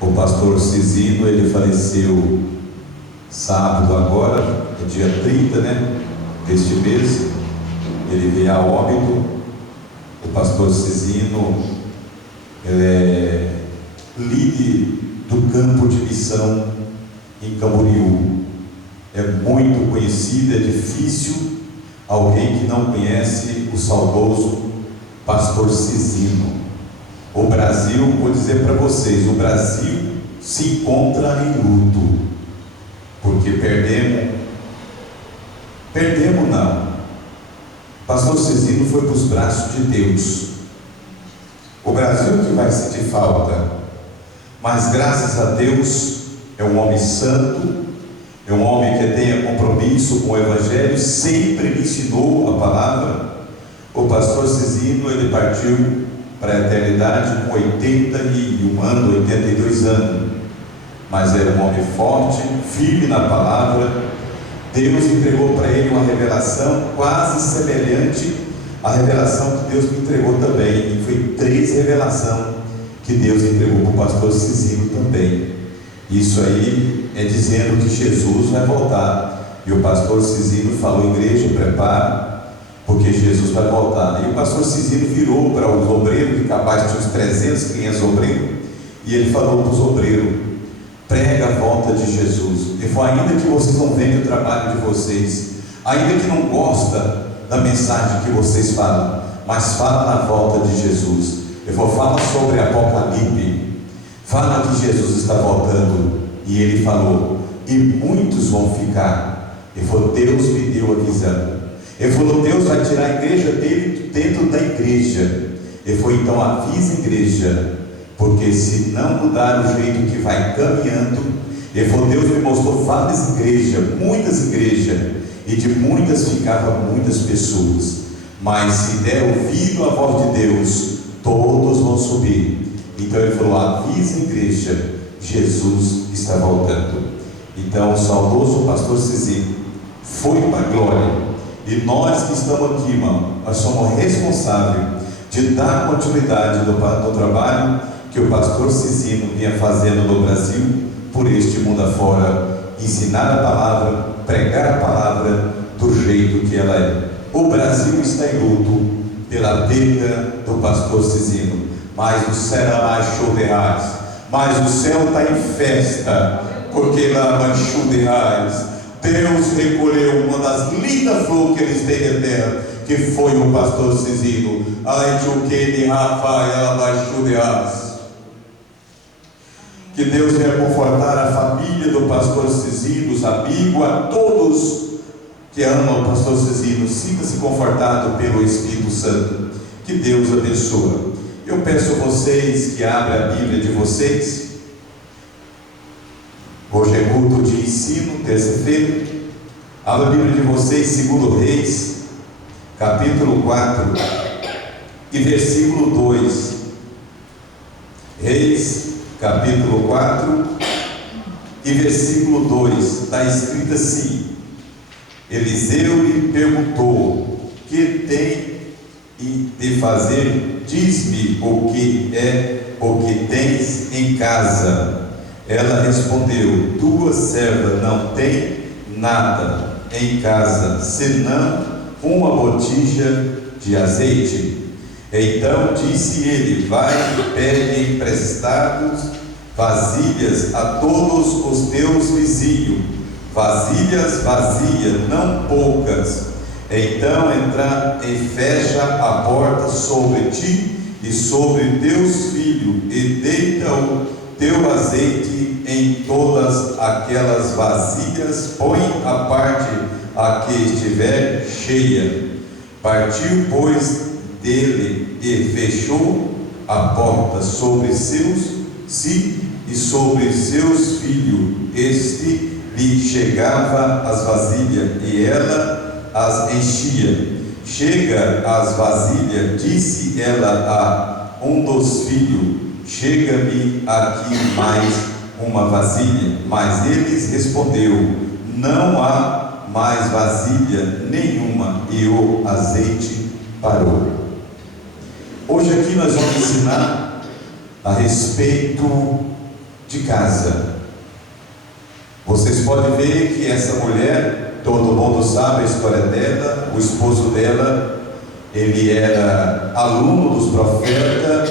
O pastor Cisino, ele faleceu sábado agora, é dia 30, deste mês. Ele veio a óbito. O pastor Cisino, ele é líder do campo de missão em Camboriú. É muito conhecido, é difícil alguém que não conhece o saudoso pastor Cisino. O Brasil, vou dizer para vocês, o Brasil se encontra em luto, porque perdemos não. Pastor Cisino foi para os braços de Deus. O Brasil que vai sentir falta, mas graças a Deus é um homem santo, é um homem que tenha compromisso com o Evangelho, sempre me ensinou a palavra. O pastor Cisino, ele partiu para a eternidade com 81 anos, 82 anos, mas era um homem forte, firme na palavra. Deus entregou para ele uma revelação quase semelhante à revelação que Deus me entregou também, e foi 3 revelações que Deus entregou para o pastor Cisino também. Isso aí é dizendo que Jesus vai voltar, e o pastor Cisino falou: igreja, prepara, porque Jesus vai voltar. E o pastor Cisino virou para os obreiros, que capaz tinha uns 300, 500 obreiros, e ele falou para os obreiros: prega a volta de Jesus. Ele falou: ainda que vocês não vejam o trabalho de vocês, ainda que não gosta da mensagem que vocês falam, mas fala na volta de Jesus. Ele falou: fala sobre Apocalipse, fala que Jesus está voltando. E ele falou: e muitos vão ficar. Ele falou: Deus me deu a visão. Ele falou: Deus vai tirar a igreja dele dentro da igreja. Ele falou: então avisa a igreja, porque se não mudar o jeito que vai caminhando. Ele falou: Deus me mostrou várias igrejas, muitas igrejas, e de muitas ficavam muitas pessoas, mas se der ouvido à voz de Deus, todos vão subir. Então ele falou: avisa a igreja, Jesus está voltando. Então o saudoso pastor Cisino foi para a glória, e nós que estamos aqui, irmão, nós somos responsáveis de dar continuidade do trabalho que o pastor Cisino vinha fazendo no Brasil, por este mundo afora, ensinar a palavra, pregar a palavra do jeito que ela é. O Brasil está em luto pela perda do pastor Cisino, mas o céu mais choverás, mas o céu está em festa, porque lá manchou de raiz. Deus recolheu uma das lindas flores que eles têm na terra, que foi o pastor Cisino. Ai, de que de Rafael, ela baixou de raiz. Que Deus venha confortar a família do pastor Cisino, os amigos, a todos que amam o pastor Cisino. Sinta-se confortado pelo Espírito Santo. Que Deus abençoe. Eu peço a vocês que abram a Bíblia de vocês. Hoje é culto de ensino, terça-feira. Abra a Bíblia de vocês, 2 Reis, capítulo 4 e versículo 2. Reis, capítulo 4 e versículo 2, está escrito assim: Eliseu lhe perguntou: que tem de fazer? Diz-me o que é o que tens em casa. Ela respondeu: tua serva não tem nada em casa, senão uma botija de azeite. Então disse ele: vai e pede emprestados vasilhas a todos os teus vizinhos, vasilhas vazias, não poucas. Então entra e fecha a porta sobre ti e sobre teus filhos, e deita o teu azeite em todas aquelas vasilhas, põe a parte a que estiver cheia. Partiu, pois, dele e fechou a porta sobre e sobre seus filhos. Este lhe chegava as vasilhas, e ela as enchia. Chega as vasilhas, disse ela a um dos filhos: chega-me aqui mais uma vasilha. Mas eles respondeu: não há mais vasilha nenhuma. E o azeite parou. Hoje aqui nós vamos ensinar a respeito de casa. Vocês podem ver que essa mulher, todo mundo sabe a história dela. O esposo dela, ele era aluno dos profetas,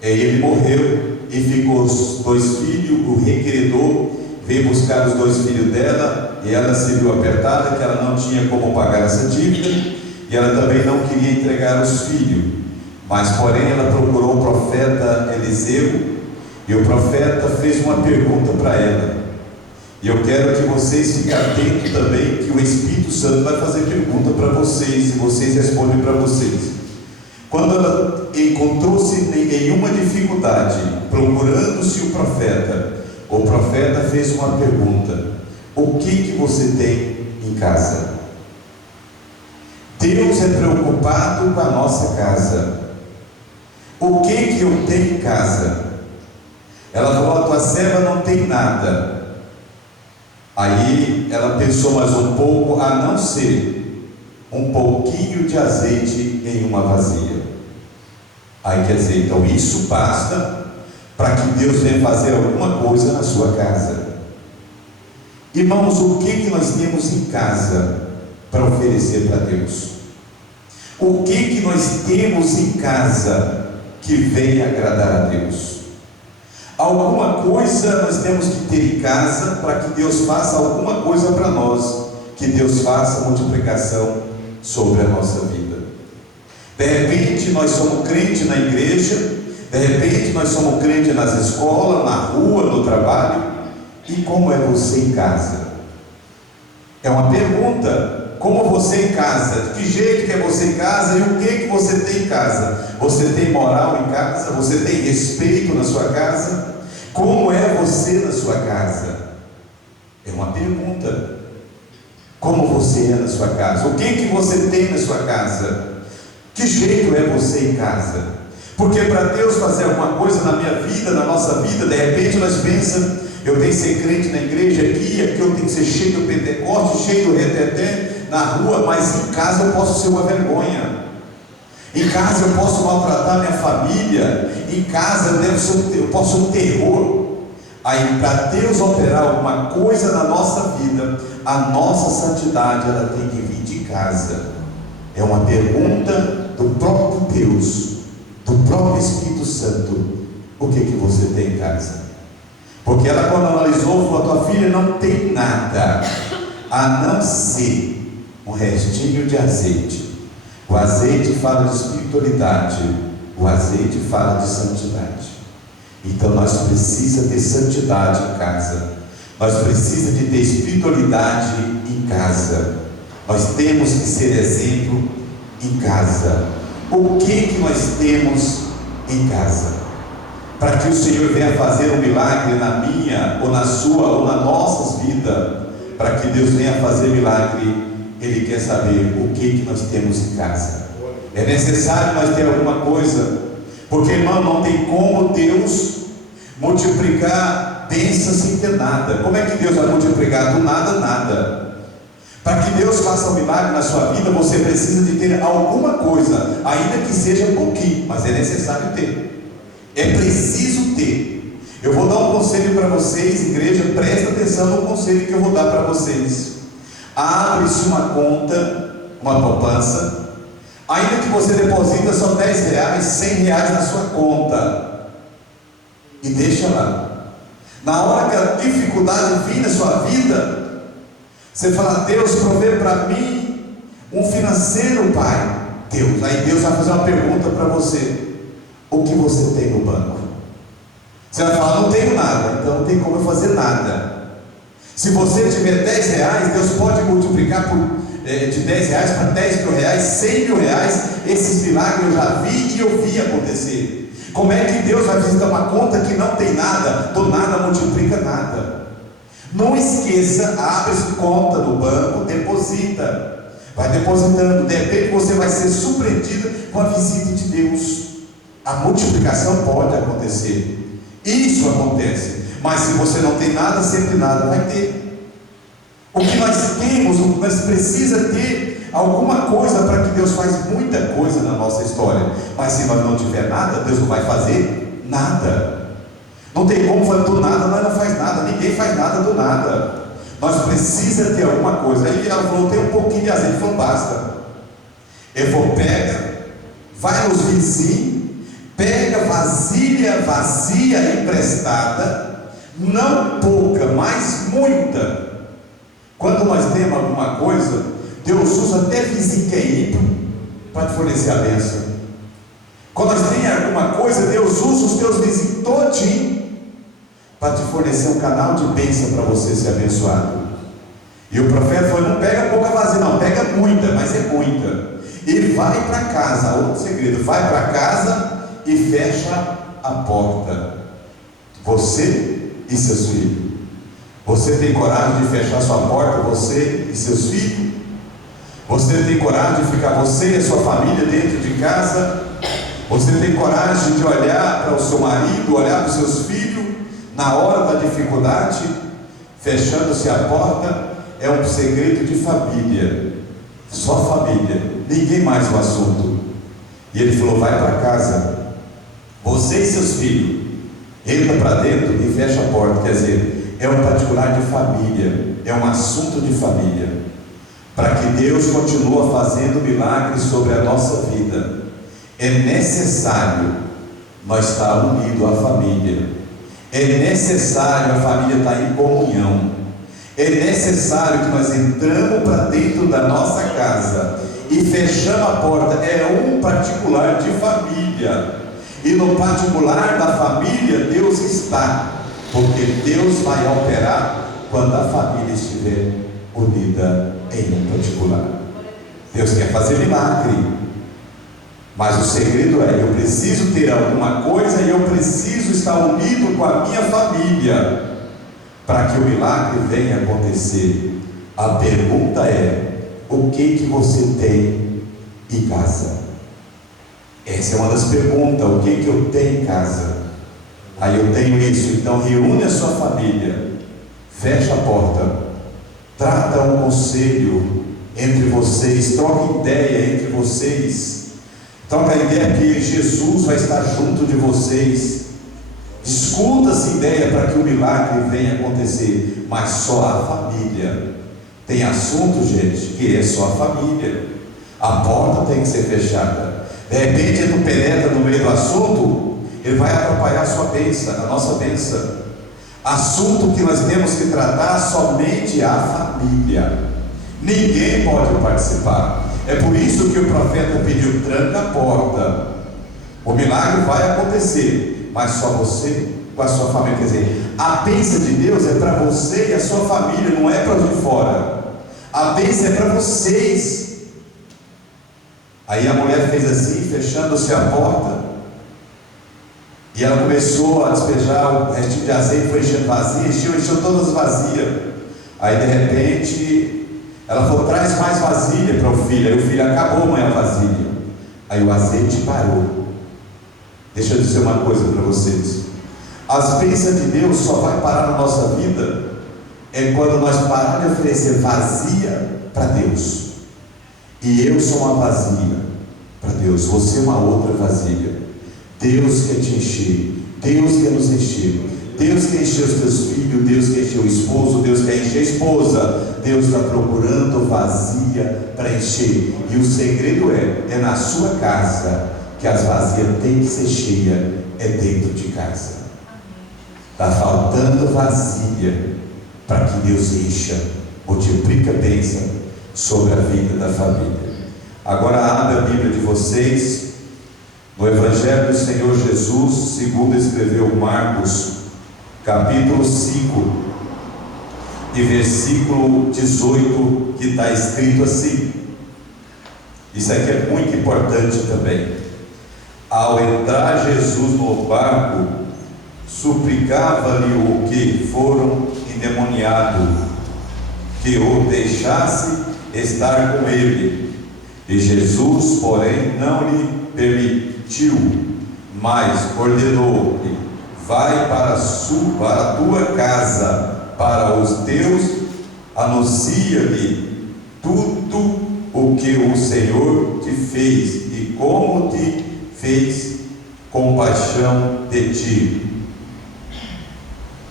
ele morreu e ficou os 2 filhos. O requeredor veio buscar os 2 filhos dela e ela se viu apertada, que ela não tinha como pagar essa dívida, e ela também não queria entregar os filhos. Mas porém ela procurou o profeta Eliseu, e o profeta fez uma pergunta para ela. E eu quero que vocês fiquem atentos também, que o Espírito Santo vai fazer pergunta para vocês, e vocês respondem para vocês. Quando ela encontrou-se em uma dificuldade, procurando-se o profeta fez uma pergunta: o que você tem em casa? Deus é preocupado com a nossa casa. O que eu tenho em casa? Ela falou: a tua serva não tem nada. Aí ela pensou mais um pouco, a não ser um pouquinho de azeite em uma vasilha. Aí quer dizer, então isso basta para que Deus venha fazer alguma coisa na sua casa. Irmãos, o que nós temos em casa para oferecer para Deus? O que nós temos em casa que venha agradar a Deus? Alguma coisa nós temos que ter em casa para que Deus faça alguma coisa para nós, que Deus faça multiplicação sobre a nossa vida. De repente nós somos crentes na igreja, de repente nós somos crentes nas escolas, na rua, no trabalho. E como é você em casa? É uma pergunta. Como você em casa? De que jeito que é você em casa? E o que você tem em casa? Você tem moral em casa? Você tem respeito na sua casa? Como é você na sua casa? É uma pergunta. Como você é na sua casa? O que você tem na sua casa? Que jeito é você em casa? Porque para Deus fazer alguma coisa na minha vida, na nossa vida, de repente nós pensamos: eu tenho que ser crente na igreja aqui eu tenho que ser cheio do Pentecoste, cheio do reteté na rua, mas em casa eu posso ser uma vergonha. Em casa eu posso maltratar minha família. Em casa eu posso ser um terror. Aí, para Deus operar alguma coisa na nossa vida, a nossa santidade ela tem que vir de casa. É uma pergunta do próprio Deus, do próprio Espírito Santo. O que você tem em casa? Porque ela, quando analisou, falou: a tua filha não tem nada a não ser um restinho de azeite. O azeite fala de espiritualidade, o azeite fala de santidade. Então nós precisamos ter santidade em casa, nós precisamos de ter espiritualidade em casa, nós temos que ser exemplo em casa. O que nós temos em casa? Para que o Senhor venha fazer um milagre na minha, ou na sua, ou na nossas vidas, para que Deus venha fazer milagre, Ele quer saber o que nós temos em casa. É necessário nós ter alguma coisa, porque, irmão, não tem como Deus multiplicar bênçãos sem ter nada. Como é que Deus vai multiplicar? Do nada, nada. Para que Deus faça um milagre na sua vida, você precisa de ter alguma coisa, ainda que seja pouquinho, mas é necessário ter. É preciso ter. Eu vou dar um conselho para vocês, igreja, presta atenção no conselho que eu vou dar para vocês. Abre-se uma conta, uma poupança, ainda que você deposita só R$10, R$100 na sua conta, e deixa lá. Na hora que a dificuldade vir na sua vida, você fala: Deus, provê para mim um financeiro, Pai. Aí Deus vai fazer uma pergunta para você: o que você tem no banco? Você vai falar: não tenho nada. Então não tem como eu fazer nada. Se você tiver R$10, Deus pode multiplicar de R$10 para R$10 mil, R$100 mil. Esses milagres eu já vi e eu vi acontecer. Como é que Deus vai visitar uma conta que não tem nada? Do nada multiplica nada. Não esqueça, abre conta no banco, deposita. Vai depositando. De repente você vai ser surpreendido com a visita de Deus. A multiplicação pode acontecer. Isso acontece. Mas se você não tem nada, sempre nada vai ter. O que nós temos, o que nós precisamos ter alguma coisa, para que Deus faz muita coisa na nossa história. Mas se nós não tiver nada, Deus não vai fazer nada. Não tem como fazer do nada, nós não faz nada, ninguém faz nada do nada. Nós precisamos ter alguma coisa. Aí ela falou, tem um pouquinho de azeite. Ele falou, basta. Ele falou, pega, vai nos vizinhos, pega vasilha vazia emprestada, não pouca, mas muita. Quando nós temos alguma coisa, Deus usa até vizinho para te fornecer a bênção. Quando nós temos alguma coisa, Deus usa os teus vizinhos todinho para te fornecer um canal de bênção para você ser abençoado. E o profeta falou, não pega pouca vazia não, pega muita, mas é muita. E vai para casa, outro segredo, vai para casa e fecha a porta. Você e seus filhos. Você tem coragem de fechar sua porta, você e seus filhos? Você tem coragem de ficar você e a sua família dentro de casa? Você tem coragem de olhar para o seu marido, olhar para os seus filhos, na hora da dificuldade, fechando-se a porta? É um segredo de família, só família, ninguém mais no assunto. E ele falou, vai para casa, você e seus filhos, entra para dentro e fecha a porta. Quer dizer, é um particular de família, é um assunto de família, para que Deus continue fazendo milagres sobre a nossa vida. É necessário nós estar unidos à família, é necessário a família estar em comunhão, é necessário que nós entramos para dentro da nossa casa e fechamos a porta. É um particular de família, e no particular da família Deus está, porque Deus vai operar quando a família estiver unida em um particular. Deus quer fazer milagre, mas o segredo é, eu preciso ter alguma coisa e eu preciso estar unido com a minha família para que o milagre venha acontecer. A pergunta é, o que você tem em casa? Essa é uma das perguntas, o que eu tenho em casa? Aí eu tenho isso, então reúne a sua família, fecha a porta, trata um conselho entre vocês, troca ideia entre vocês, troca a ideia que Jesus vai estar junto de vocês, escuta essa ideia para que o milagre venha acontecer. Mas só a família tem assunto, gente, que é só a família. A porta tem que ser fechada. De repente ele não penetra no meio do assunto, ele vai atrapalhar a sua bênção, a nossa bênção. Assunto que nós temos que tratar somente a família, ninguém pode participar. É por isso que o profeta pediu, tranca a porta. O milagre vai acontecer, mas só você com a sua família. Quer dizer, a bênção de Deus é para você e a sua família, não é para os de fora. A bênção é para vocês. Aí a mulher fez assim, fechando-se a porta, e ela começou a despejar o restinho de azeite, foi enchendo vazia, encheu todas vazias. Aí de repente ela falou, traz mais vasilha para o filho. Aí o filho, acabou, mãe, a vasilha. Aí o azeite parou. Deixa eu dizer uma coisa para vocês, as bênçãos de Deus só vai parar na nossa vida é quando nós pararmos de oferecer vazia para Deus. E eu sou uma vasilha para Deus, você é uma outra vasilha. Deus quer te encher, Deus quer nos encher, Deus quer encher os teus filhos, Deus quer encher o esposo, Deus quer encher a esposa. Deus está procurando vazia para encher, e o segredo é na sua casa, que as vazias têm que ser cheias, é dentro de casa. Está faltando vazia para que Deus encha, multiplica a bênção sobre a vida da família. Agora abra a Bíblia de vocês no Evangelho do Senhor Jesus, segundo escreveu Marcos, capítulo 5, e versículo 18, que está escrito assim. Isso aqui é muito importante também. Ao entrar Jesus no barco, suplicava-lhe o que foram endemoniados, que o deixasse estar com ele. E Jesus, porém, não lhe permitiu, mas ordenou-lhe, vai para a tua casa, para os teus, anuncia-lhe tudo o que o Senhor te fez, e como te fez compaixão de ti.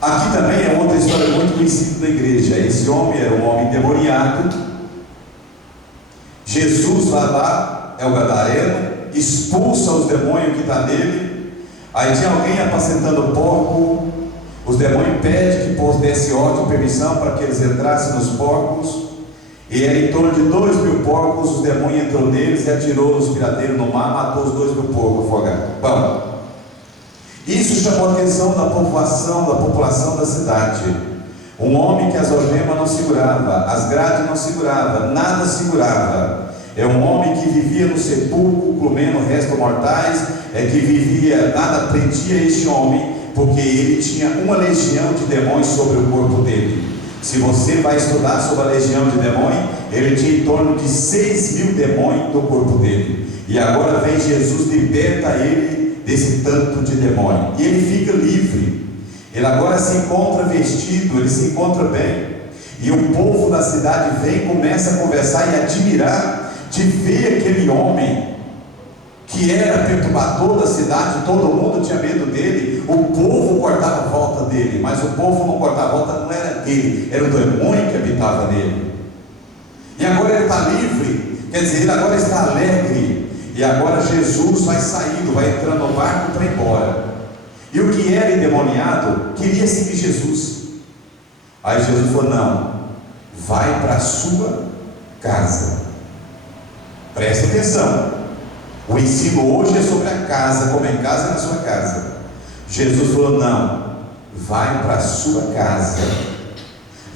Aqui também é outra história muito conhecida na igreja. Esse homem era um homem endemoniado. Jesus vai lá, é o gadareno, expulsa os demônios que estão nele. Aí tinha alguém apacentando porco. Os demônios pedem que desse ordem e permissão para que eles entrassem nos porcos. E era em torno de 2.000 porcos. Os demônios entrou neles e atirou os pirateiros no mar, matou os 2.000 porcos afogados. Bom, isso chamou a atenção da população da cidade. Um homem que as algemas não segurava, as grades não segurava, nada segurava. É um homem que vivia no sepulcro, comendo restos mortais, que vivia, nada prendia este homem, porque ele tinha uma legião de demônios sobre o corpo dele. Se você vai estudar sobre a legião de demônios, ele tinha em torno de 6.000 demônios no corpo dele. E agora vem Jesus, liberta ele desse tanto de demônio, e ele fica livre. Ele agora se encontra vestido, ele se encontra bem, e o povo da cidade vem e começa a conversar e admirar de ver aquele homem que era perturbador da cidade. Todo mundo tinha medo dele, o povo cortava a volta dele, mas o povo não cortava a volta, não era dele, era o demônio que habitava nele. E agora ele está livre, quer dizer, ele agora está alegre. E agora Jesus vai saindo, vai entrando no barco para ir embora. E o que era endemoniado queria seguir Jesus. Aí Jesus falou: não, vai para a sua casa. Preste atenção. O ensino hoje é sobre a casa, como é em casa, é na sua casa. Jesus falou: não, vai para a sua casa.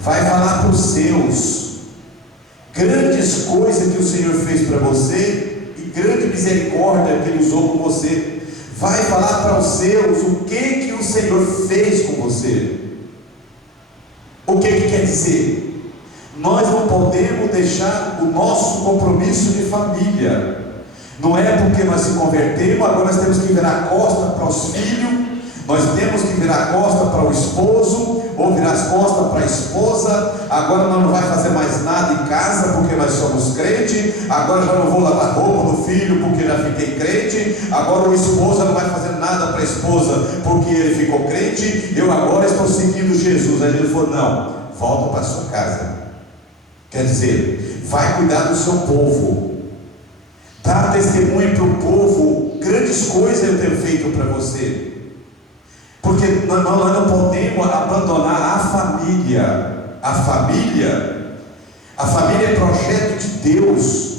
Vai falar para os seus grandes coisas que o Senhor fez para você, grande misericórdia que Ele usou com você. Vai falar para os seus o que o Senhor fez com você. O que quer dizer? Nós não podemos deixar o nosso compromisso de família. Não é porque nós se convertemos, agora nós temos que virar a costa para os filhos, nós temos que virar a costa para o esposo, ou virar as costas para a esposa. Agora nós não vai fazer mais nada em casa porque nós somos crentes. Agora já não vou lavar roupa do filho porque já fiquei crente. Agora o esposo não vai fazer nada para a esposa porque ele ficou crente. Eu agora estou seguindo Jesus. Aí ele falou: não, volta para a sua casa. Quer dizer, vai cuidar do seu povo, dá testemunho para o povo, grandes coisas eu tenho feito para você. Porque nós não podemos abandonar a família. A família é projeto de Deus.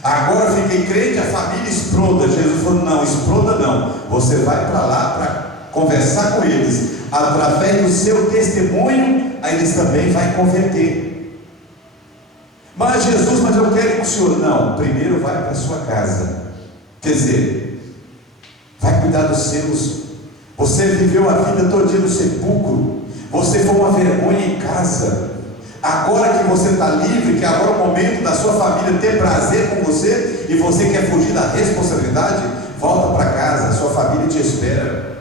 Agora fiquei crente, a família exploda. Jesus falou: não, exploda não. Você vai para lá para conversar com eles. Através do seu testemunho, aí eles também vão converter. Mas Jesus, mas eu quero ir com o Senhor. Não, primeiro vai para a sua casa. Quer dizer, vai cuidar dos seus. Você viveu a vida todo dia no sepulcro. Você foi uma vergonha em casa. Agora que você está livre, que agora é o momento da sua família ter prazer com você, e você quer fugir da responsabilidade, volta para casa, a sua família te espera.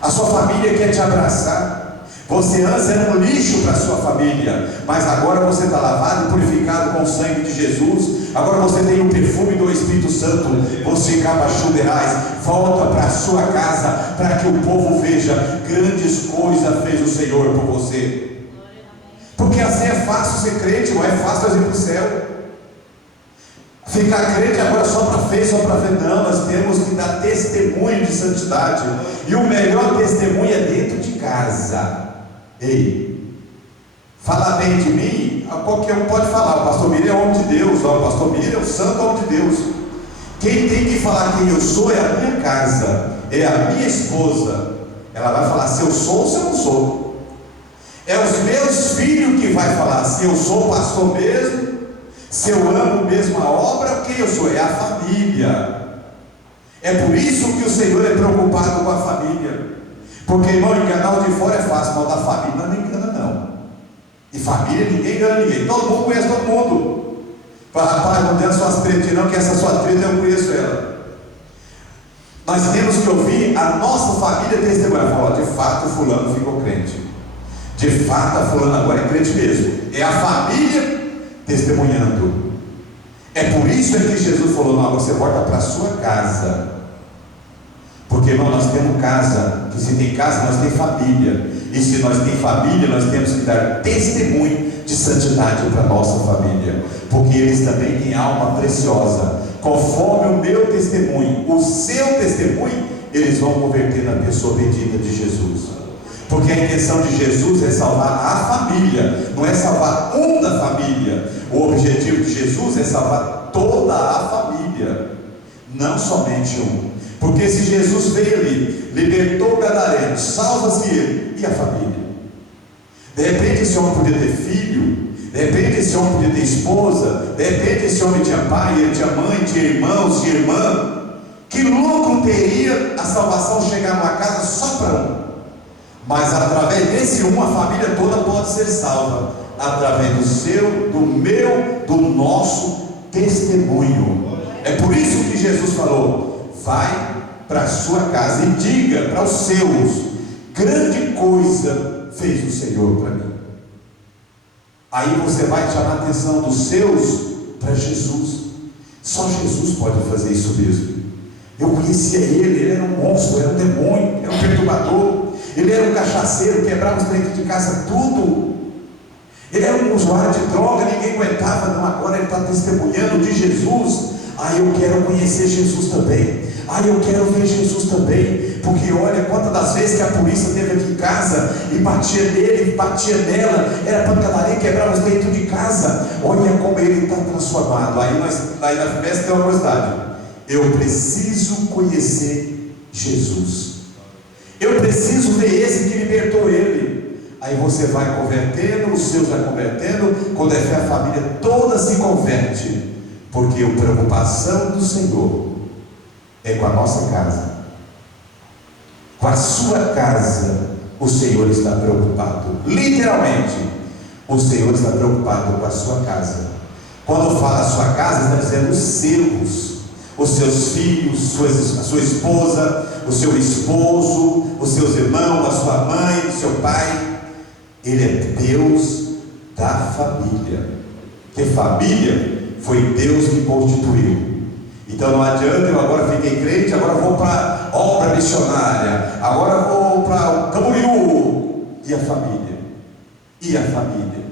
A sua família quer te abraçar. Você antes era um lixo para a sua família, mas agora você está lavado e purificado com o sangue de Jesus. Agora você tem o perfume do Espírito Santo. Você cabachuderais, volta para a sua casa, para que o povo veja grandes coisas fez o Senhor por você. Porque assim é fácil ser crente, não é fácil ir para o céu. Ficar crente agora só para ver, só para ver. Não, nós temos que dar testemunho de santidade. E o melhor testemunho é dentro de casa. Ei, falar bem de mim, qualquer um pode falar. O pastor Miriam é homem de Deus, o pastor Miriam é o santo homem de Deus. Quem tem que falar quem eu sou é a minha casa, é a minha esposa. Ela vai falar se eu sou ou se eu não sou. É os meus filhos que vai falar se eu sou pastor mesmo, se eu amo mesmo a obra, quem eu sou? É a família. É por isso que o Senhor é preocupado com a família. Porque, irmão, enganar o de fora é fácil, mas o da família não engana, não. E família, ninguém engana ninguém. Todo mundo conhece todo mundo. Fala: rapaz, não tem as suas tretas não, que essa sua treta eu conheço ela. Nós temos que ouvir a nossa família testemunhar. Falar: de fato, fulano ficou crente. De fato, a fulano agora é crente mesmo. É a família testemunhando. É por isso que Jesus falou: não, você volta para a sua casa. Porque, irmão, nós temos casa, que se tem casa, nós temos família. E se nós temos família, nós temos que dar testemunho de santidade para a nossa família. Porque eles também têm alma preciosa. Conforme o meu testemunho, o seu testemunho, eles vão converter na pessoa bendita de Jesus. Porque a intenção de Jesus é salvar a família, não é salvar um da família. O objetivo de Jesus é salvar toda a família, não somente um. Porque se Jesus veio ali, libertou o gadareno, salva-se ele e a família. De repente esse homem podia ter filho, de repente esse homem podia ter esposa, de repente esse homem tinha pai, ele tinha mãe, tinha irmãos, tinha irmã. Que lucro teria a salvação chegar numa casa só para um? Mas através desse um, a família toda pode ser salva, através do seu, do meu, do nosso testemunho. É por isso que Jesus falou: vai para a sua casa e diga para os seus: grande coisa fez o Senhor para mim. Aí você vai chamar a atenção dos seus para Jesus. Só Jesus pode fazer isso mesmo. Eu conhecia ele era um monstro, era um demônio, era um perturbador, ele era um cachaceiro, quebrava os dentes de casa tudo. Ele era um usuário de droga, ninguém aguentava. Não, agora ele está testemunhando de Jesus. Eu quero conhecer Jesus também. Eu quero ver Jesus também. Porque olha quantas das vezes que a polícia esteve aqui em casa e batia nele, batia nela, era pancadaria, quebrava os dentes de casa. Olha como ele está transformado. Aí na festa tem uma curiosidade: eu preciso conhecer Jesus, eu preciso ver esse que libertou ele. Aí você vai convertendo, os seus vai convertendo. Quando é fé, a família toda se converte. Porque a preocupação do Senhor é com a nossa casa. Com a sua casa, o Senhor está preocupado. Literalmente, o Senhor está preocupado com a sua casa. Quando fala a sua casa, está dizendo os seus filhos, a sua esposa, o seu esposo, os seus irmãos, a sua mãe, o seu pai. Ele é Deus da família. Porque família foi Deus que constituiu. Então não adianta eu agora fiquei crente, agora vou para a obra missionária, agora vou para o Camboriú. E a família? E a família?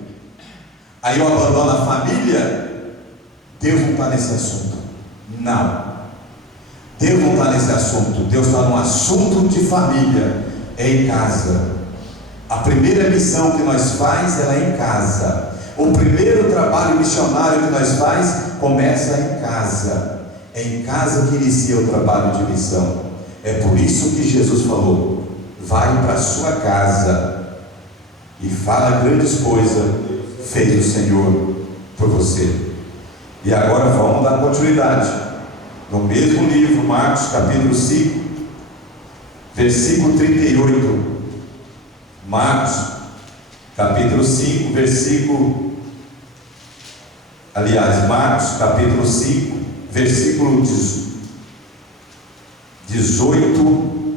Aí eu abandono a família? Deus não está nesse assunto. Não. Deus não está nesse assunto. Deus está no assunto de família. É em casa. A primeira missão que nós faz, ela é em casa. O primeiro trabalho missionário que nós faz, começa em casa. É em casa que inicia o trabalho de missão. É por isso que Jesus falou: vai para a sua casa e fala grandes coisas fez o Senhor por você. E agora vamos dar continuidade no mesmo livro, Marcos capítulo 5, versículo 38. Marcos capítulo 5, Marcos capítulo 5, versículo 18.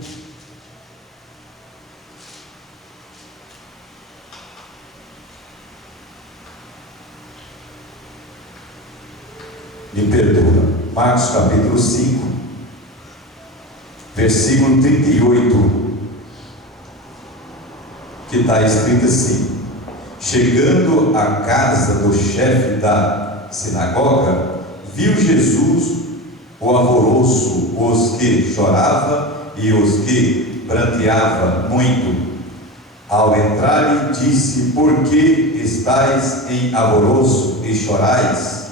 Me perdoa. Marcos capítulo 5, versículo 38. Que está escrito assim: chegando à casa do chefe da sinagoga, viu Jesus o alvoroço, os que choravam e os que pranteavam muito. Ao entrar, lhe disse: por que estáis em alvoroço e chorais?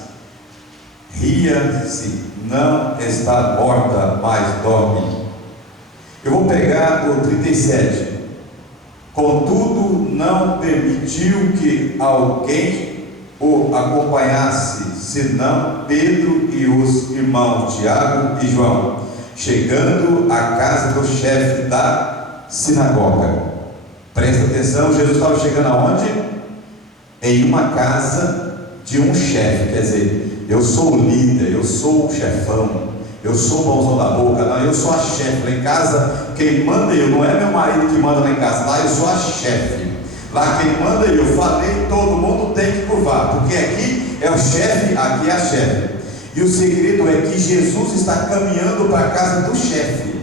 Ria-se, não está morta, mas dorme. Eu vou pegar o 37. Contudo, não permitiu que alguém o acompanhasse, senão Pedro e os irmãos Tiago e João. Chegando à casa do chefe da sinagoga. Presta atenção, Jesus estava chegando aonde? Em uma casa de um chefe. Quer dizer, eu sou o líder, eu sou o chefão, eu sou o bonzão da boca. Não, eu sou a chefe. Lá em casa, quem manda eu, não é meu marido que manda lá em casa. Lá eu sou a chefe. Lá quem manda eu. Falei, todo mundo tem que curvar, porque aqui é o chefe, aqui é a chefe. E o segredo é que Jesus está caminhando para a casa do chefe.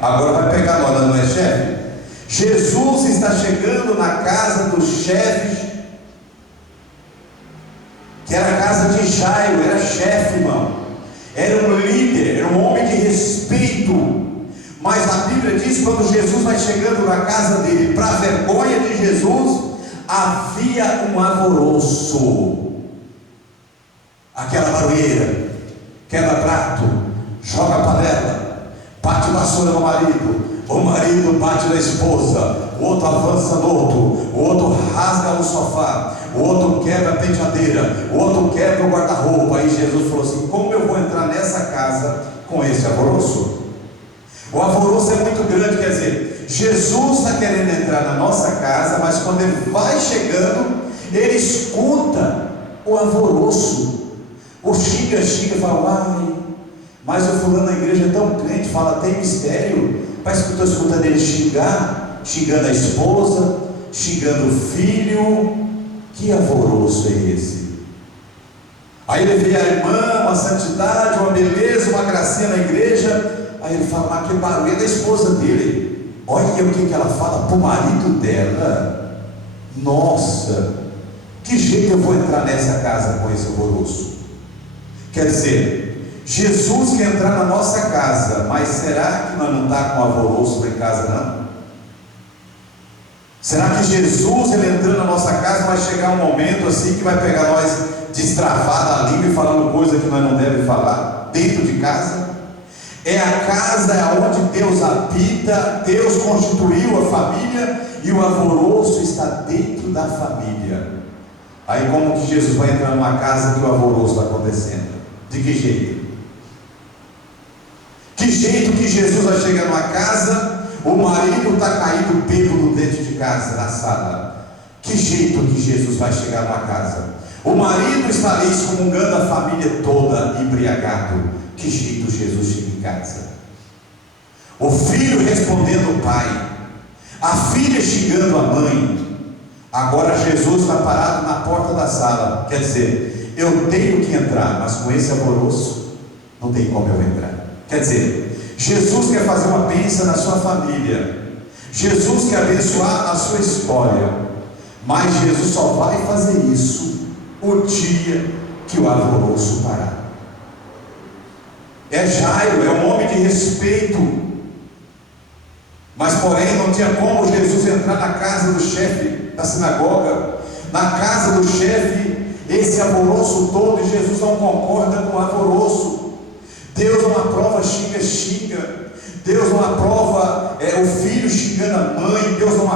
Agora vai pegar nós, não é chefe? Jesus está chegando na casa do chefe, que era a casa de Jairo. Era chefe, irmão, era um líder, era um homem de respeito. Mas a Bíblia diz que quando Jesus vai chegando na casa dele, para a vergonha de Jesus, havia um alvoroço. Aquela barulheira, quebra prato, joga panela, bate vassoura no marido, o marido bate na esposa, o outro avança no outro, o outro rasga o sofá, o outro quebra a penteadeira, o outro quebra o guarda-roupa. Aí Jesus falou assim: como eu vou entrar nessa casa com esse alvoroço? O alvoroço é muito grande, quer dizer, Jesus está querendo entrar na nossa casa, mas quando ele vai chegando, ele escuta o alvoroço. O xinga, fala: ai, mas o fulano na igreja é tão crente, fala, tem mistério. Parece que eu estou escutando ele xingando a esposa, xingando o filho. Que alvoroço é esse? Aí ele vê a irmã, uma santidade, uma beleza, uma gracinha na igreja. Aí ele fala: mas que barulho é da esposa dele. Olha o que ela fala para o marido dela. Nossa, que jeito eu vou entrar nessa casa com esse alvoroço? Quer dizer, Jesus quer entrar na nossa casa, mas será que nós não está com alvoroço lá em casa, não? Será que Jesus, ele entrando na nossa casa, vai chegar um momento assim que vai pegar nós destravada a língua e falando coisa que nós não devemos falar dentro de casa? É a casa onde Deus habita, Deus constituiu a família e o alvoroço está dentro da família. Aí como que Jesus vai entrar numa casa que o alvoroço está acontecendo? De que jeito? Que jeito que Jesus vai chegar numa casa, o marido está caído bêbado dentro de casa, na sala? Que jeito que Jesus vai chegar numa casa? O marido está ali excomungando a família toda, embriagado. Que jeito Jesus chega em casa? O filho respondendo ao pai, a filha xingando a mãe. Agora Jesus está parado na porta da sala. Quer dizer, eu tenho que entrar, mas com esse alvoroço não tem como eu entrar. Quer dizer, Jesus quer fazer uma bênção na sua família, Jesus quer abençoar a sua história, mas Jesus só vai fazer isso o dia que o alvoroço parar. É Jairo, é um homem de respeito, mas porém não tinha como Jesus entrar na casa do chefe da sinagoga, na casa do chefe, esse alvoroço todo, e Jesus não concorda com o alvoroço. Deus não aprova xinga. Deus não aprova o filho xingando a mãe. Deus não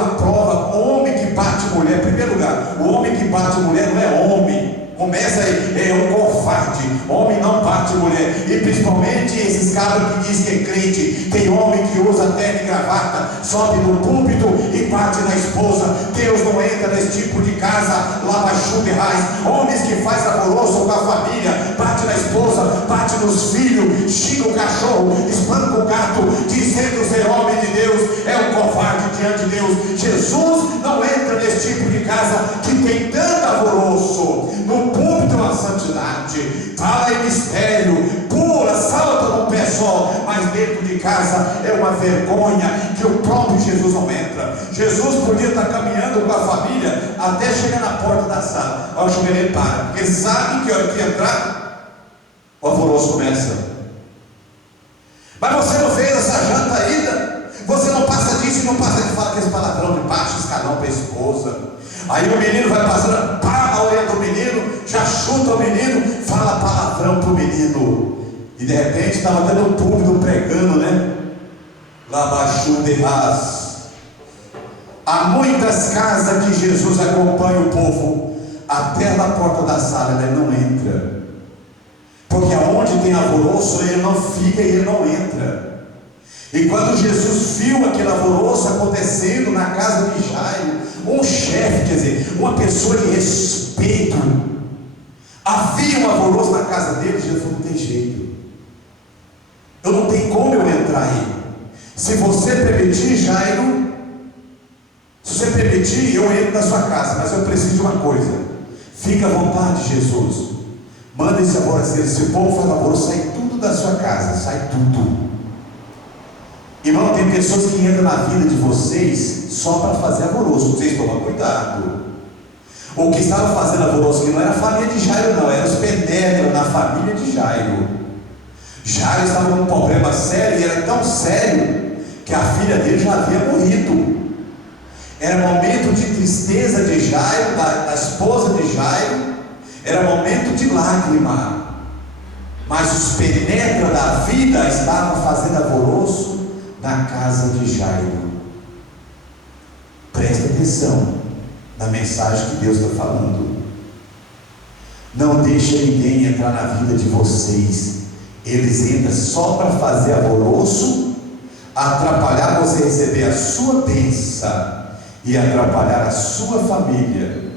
aprova homem que bate mulher. Em primeiro lugar, o homem que bate mulher não é homem. Começa aí, é um covarde. Homem não bate mulher. E principalmente esses caras que dizem que é crente. Tem homem que usa terno e gravata, sobe no púlpito e bate na esposa. Deus não entra nesse tipo de casa, lava chuva e raiz. Homens que faz alvoroço com a família, bate na esposa, bate nos filhos, xinga o cachorro, espanca o gato, dizendo ser homem de Deus, é um covarde diante de Deus. Jesus não entra nesse tipo de casa que tem tanto alvoroço. No púlpito é uma santidade, fala em mistério, pula, salta num pé só, mas dentro de casa é uma vergonha que o próprio Jesus não entra. Jesus podia estar caminhando com a família até chegar na porta da sala. Olha o chuveiro para, porque sabe que a hora que entrar, o alvoroço começa. Mas você não fez essa janta ainda? Você não passa disso e não passa de falar aquele palavrão de baixo escalão para a esposa. Aí o menino vai passando, pá na orelha do menino, já chuta o menino, fala palavrão para o menino. E de repente estava dando um público pregando, né? Labachu de ras. Há muitas casas que Jesus acompanha o povo até na porta da sala, ele não entra. Porque aonde tem alvoroço, ele não fica e ele não entra. E quando Jesus viu aquele alvoroço acontecendo na casa de Jairo, um chefe, quer dizer, uma pessoa de respeito, havia um alvoroço na casa dele, Jesus falou: não tem jeito, eu não tenho como eu entrar aí. Se você permitir, Jairo, se você permitir, eu entro na sua casa, mas eu preciso de uma coisa. Fica à vontade, Jesus. Manda esse alvoroço, se o povo faz alvoroço, sai tudo da sua casa, sai tudo. Irmão, tem pessoas que entram na vida de vocês só para fazer alvoroço. Vocês tomam cuidado. O que estava fazendo alvoroço que não era a família de Jairo, não, era os penetras na família de Jairo. Jairo estava com um problema sério, e era tão sério que a filha dele já havia morrido. Era momento de tristeza de Jairo, da esposa de Jairo, era momento de lágrima. Mas os penetras da vida estavam fazendo alvoroço na casa de Jairo. Presta atenção na mensagem que Deus está falando. Não deixa ninguém entrar na vida de vocês. Eles entram só para fazer alvoroço, atrapalhar você receber a sua bênção e atrapalhar a sua família.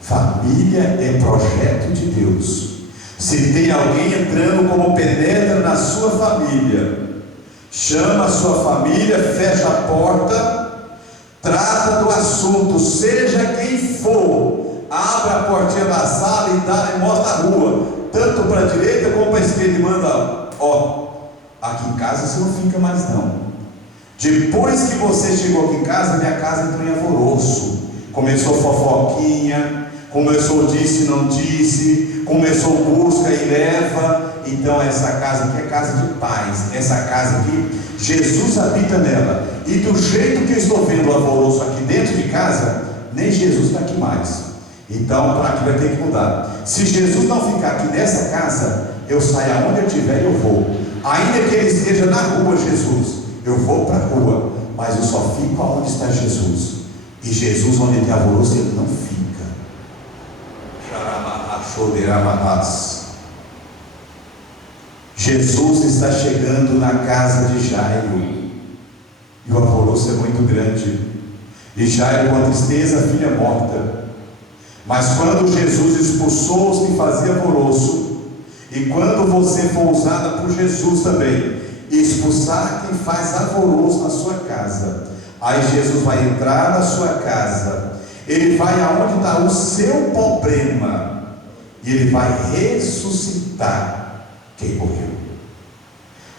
Família é projeto de Deus. Se tem alguém entrando como penetra na sua família, chama a sua família, fecha a porta, trata do assunto, seja quem for, abre a portinha da sala e mostra a rua, tanto para a direita como para a esquerda, e manda: ó, aqui em casa você não fica mais não. Depois que você chegou aqui em casa, minha casa entrou em alvoroço. Começou fofoquinha, começou disse e não disse, começou busca e leva. Então essa casa aqui é casa de paz. Essa casa aqui, Jesus habita nela. E do jeito que eu estou vendo o alvoroço aqui dentro de casa, nem Jesus está aqui mais. Então para aqui vai ter que mudar. Se Jesus não ficar aqui nessa casa, eu saio aonde eu estiver e eu vou. Ainda que ele esteja na rua, Jesus, eu vou para a rua, mas eu só fico aonde está Jesus. E Jesus, onde tem alvoroço, ele não fica. Jesus está chegando na casa de Jairo, e o alvoroço é muito grande. E Jairo, com a tristeza, a filha morta. Mas quando Jesus expulsou os que faziam alvoroço, e quando você for usada por Jesus também, expulsar quem faz alvoroço na sua casa, aí Jesus vai entrar na sua casa, ele vai aonde está o seu problema, e ele vai ressuscitar quem morreu.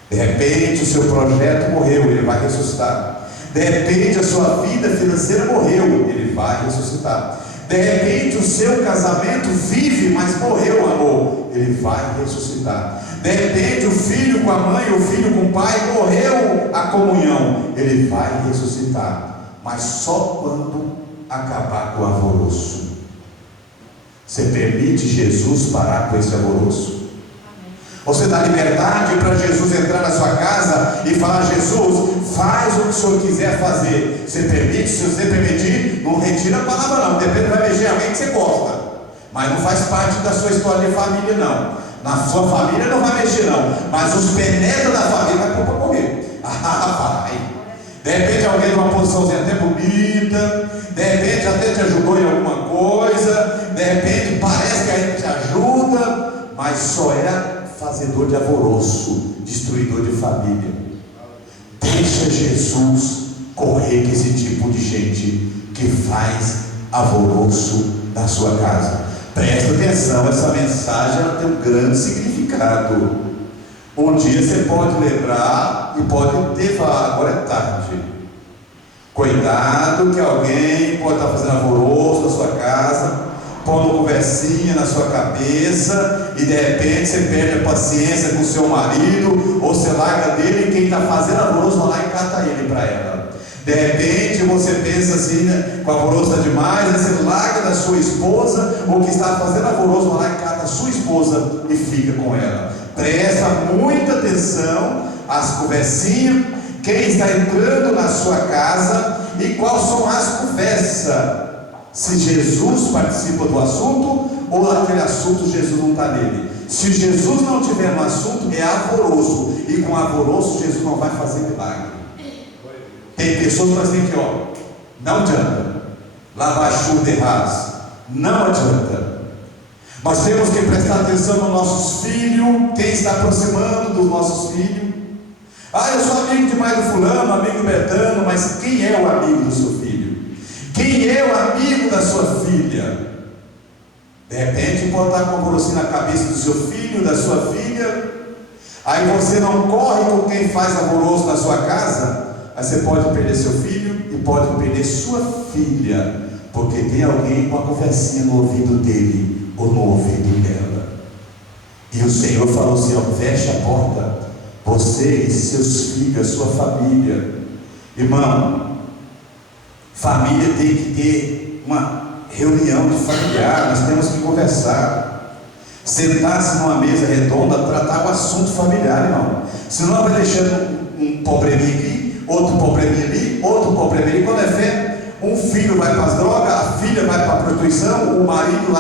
De repente o seu projeto morreu, ele vai ressuscitar. De repente a sua vida financeira morreu, ele vai ressuscitar. De repente o seu casamento vive, mas morreu, amor, ele vai ressuscitar. De repente o filho com a mãe, o filho com o pai, morreu a comunhão, ele vai ressuscitar. Mas só quando acabar com o alvoroço. Você permite Jesus parar com esse alvoroço? Você dá liberdade para Jesus entrar na sua casa e falar: Jesus, faz o que o Senhor quiser fazer. Você permite? Se você permitir, não retira a palavra não. Depende, vai mexer alguém que você gosta, mas não faz parte da sua história de família não. Na sua família não vai mexer não, mas os penetras da família vai pôr para correr. Vai. De repente alguém numa posiçãozinha até bonita, de repente até te ajudou em alguma coisa, de repente parece que aí te ajuda, mas só é fazedor de alvoroço, destruidor de família. Deixa Jesus correr com esse tipo de gente que faz alvoroço na sua casa. Presta atenção, essa mensagem ela tem um grande significado. Um dia você pode lembrar e pode ter falado: agora é tarde. Cuidado que alguém pode estar fazendo alvoroço na sua casa, pondo conversinha na sua cabeça, e de repente você perde a paciência com o seu marido, ou você larga dele, e quem está fazendo alvoroço vai lá e cata ele para ela. De repente você pensa assim, né, com alvoroço está demais, aí você larga da sua esposa, ou que está fazendo alvoroço vai lá e cata a sua esposa e fica com ela. Presta muita atenção às conversinhas, quem está entrando na sua casa e quais são as conversas. Se Jesus participa do assunto, ou aquele assunto Jesus não está nele. Se Jesus não estiver no assunto, é alvoroço, e com alvoroço Jesus não vai fazer milagre. Tem pessoas que fazem aqui, ó, não adianta lavar chuva de raso, não adianta. Nós temos que prestar atenção nos nossos filhos, quem está aproximando dos nossos filhos. Eu sou amigo demais do fulano, amigo do Betano, mas quem é o amigo do seu filho? Quem é o amigo da sua filha? De repente pode estar com alvoroço na cabeça do seu filho, da sua filha. Aí você não corre com quem faz alvoroço na sua casa, aí você pode perder seu filho e pode perder sua filha, porque tem alguém com a conversinha no ouvido dele ou no ouvido dela. E o Senhor falou assim: ó, feche a porta, você e seus filhos, a sua família. Irmão, família tem que ter uma reunião de familiar, nós temos que conversar, sentar-se numa mesa redonda, tratar o assunto familiar, irmão. Senão vai deixando um probleminha aqui, outro probleminha ali, outro probleminha ali. Quando é fé, um filho vai para as drogas, a filha vai para a prostituição, o marido